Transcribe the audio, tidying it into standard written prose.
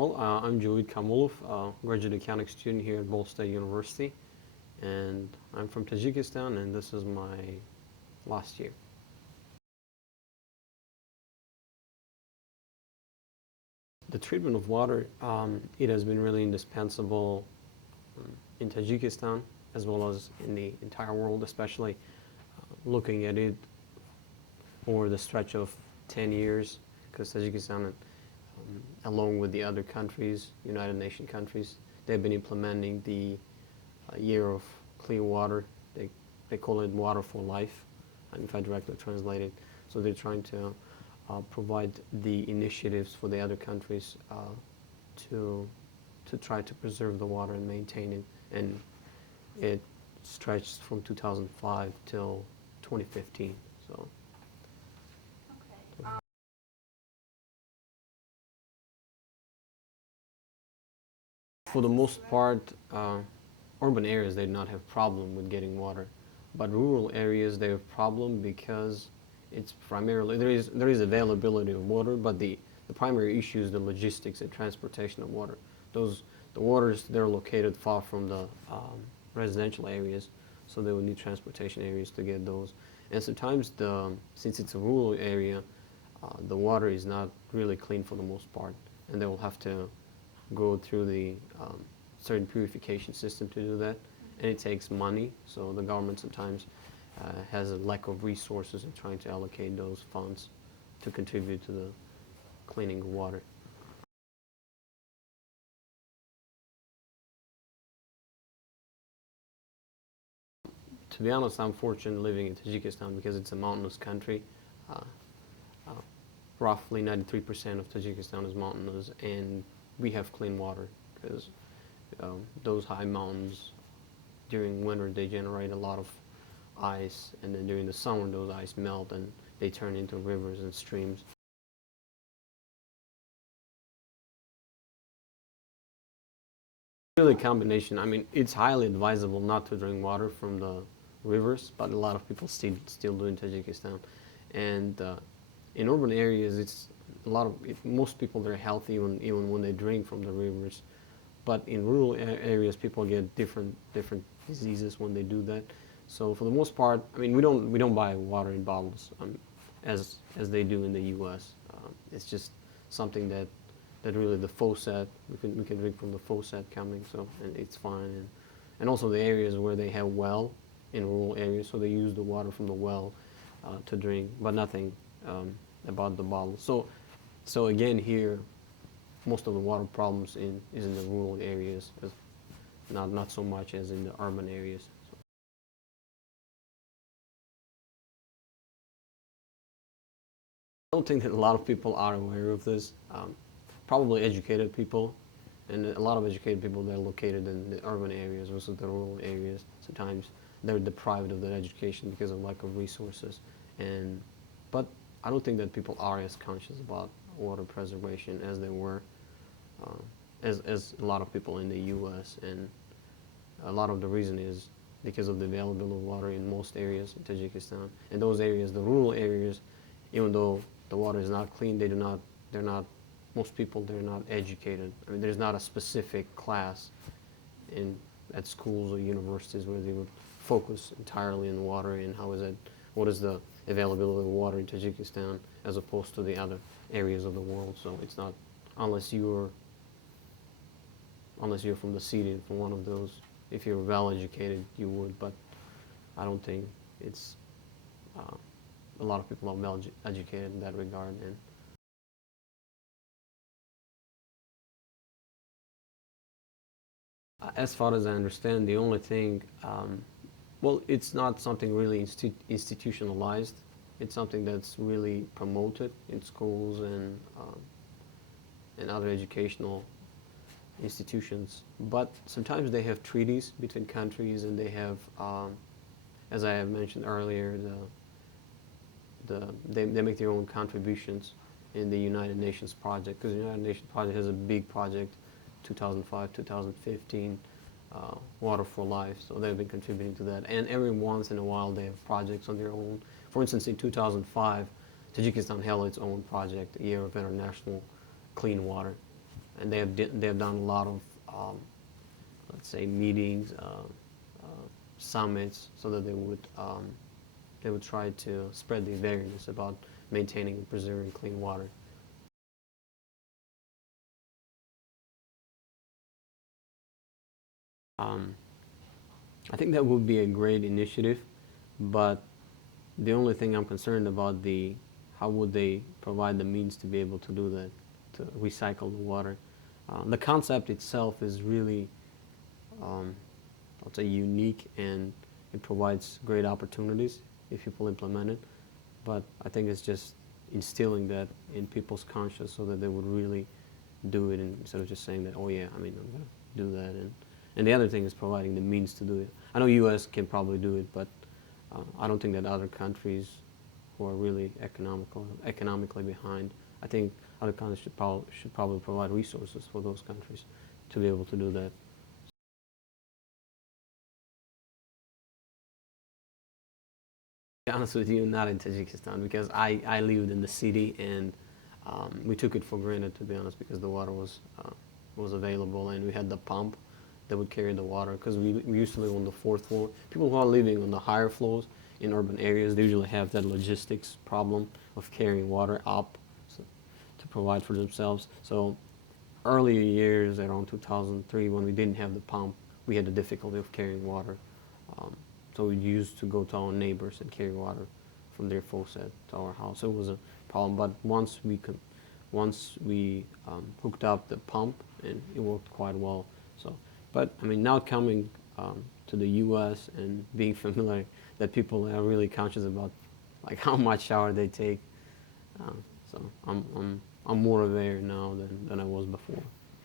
I'm Jovid Kamolov, graduate accounting student here at Bol State University, and I'm from Tajikistan, and this is my last year. The treatment of water, it has been really indispensable in Tajikistan as well as in the entire world, especially looking at it over the stretch of 10 years, because Tajikistan, along with the other countries, United Nations countries, they've been implementing the year of clean water. They call it water for life, if I directly translate it. So they're trying to provide the initiatives for the other countries to try to preserve the water and maintain it. And it stretched from 2005 till 2015. So. Okay. For the most part, urban areas they do not have problem with getting water, but rural areas they have problem because it's primarily there is availability of water, but the primary issue is the logistics and transportation of water. The waters they're located far from the residential areas, so they would need transportation areas to get those. And sometimes since it's a rural area, the water is not really clean for the most part, and they will have to go through the certain purification system to do that, and it takes money. So the government sometimes has a lack of resources in trying to allocate those funds to contribute to the cleaning of water. To be honest, I'm fortunate living in Tajikistan because it's a mountainous country. Uh, uh, Roughly 93% of Tajikistan is mountainous, and we have clean water because those high mountains during winter they generate a lot of ice, and then during the summer those ice melt and they turn into rivers and streams. Really a combination. I mean, it's highly advisable not to drink water from the rivers, but a lot of people still do in Tajikistan. And in urban areas, it's a lot of most people they're healthy even when they drink from the rivers. But in rural areas, people get different diseases when they do that. So for the most part, I mean, we don't buy water in bottles as they do in the U.S. It's just something that really the faucet we can drink from the faucet coming, so and it's fine. And also the areas where they have well in rural areas, so they use the water from the well to drink, but nothing about the bottle. So again here, most of the water problems is in the rural areas, not so much as in the urban areas. So. I don't think that a lot of people are aware of this. Probably educated people, and a lot of educated people they're located in the urban areas versus the rural areas. Sometimes they're deprived of that education because of lack of resources. But I don't think that people are as conscious about water preservation as they were. As a lot of people in the U.S. and a lot of the reason is because of the availability of water in most areas in Tajikistan. In those areas, the rural areas, even though the water is not clean, they're not, most people, they're not educated. I mean, there's not a specific class at schools or universities where they would focus entirely on water and what is the availability of water in Tajikistan as opposed to the other areas of the world. So it's not, unless you're from the city, from one of those. If you're well educated, you would, but I don't think it's a lot of people are well educated in that regard. And as far as I understand, the only thing, well, it's not something really institutionalized. It's something that's really promoted in schools and other educational institutions, but sometimes they have treaties between countries, and they have, as I have mentioned earlier, they make their own contributions in the United Nations project, because the United Nations project has a big project, 2005, 2015, Water for Life, so they've been contributing to that, and every once in a while they have projects on their own. For instance, in 2005, Tajikistan held its own project, a year of international clean water, and they have done a lot of let's say meetings, summits, so that they would try to spread the awareness about maintaining and preserving clean water. Um, I think that would be a great initiative, but the only thing I'm concerned about how would they provide the means to be able to do that, to recycle the water. The concept itself is really, um, I'll say, unique, and it provides great opportunities if people implement it. But I think it's just instilling that in people's conscience so that they would really do it, instead of just saying that, oh yeah, I mean, I'm going to do that. And the other thing is providing the means to do it. I know U.S. can probably do it, but I don't think that other countries who are really economically behind, I think other countries should probably provide resources for those countries to be able to do that. To be honest with you, not in Tajikistan, because I lived in the city, and we took it for granted, to be honest, because the water was available, and we had the pump that would carry the water, because we used to live on the fourth floor. People who are living on the higher floors in urban areas, they usually have that logistics problem of carrying water up, so, to provide for themselves. So earlier years, around 2003, when we didn't have the pump, we had the difficulty of carrying water. Um, so we used to go to our neighbors and carry water from their faucet to our house. So it was a problem. But once we hooked up the pump, and it worked quite well. So, but I mean, now coming to the U.S. and being familiar that people are really conscious about like how much shower they take. So I'm more aware now than I was before.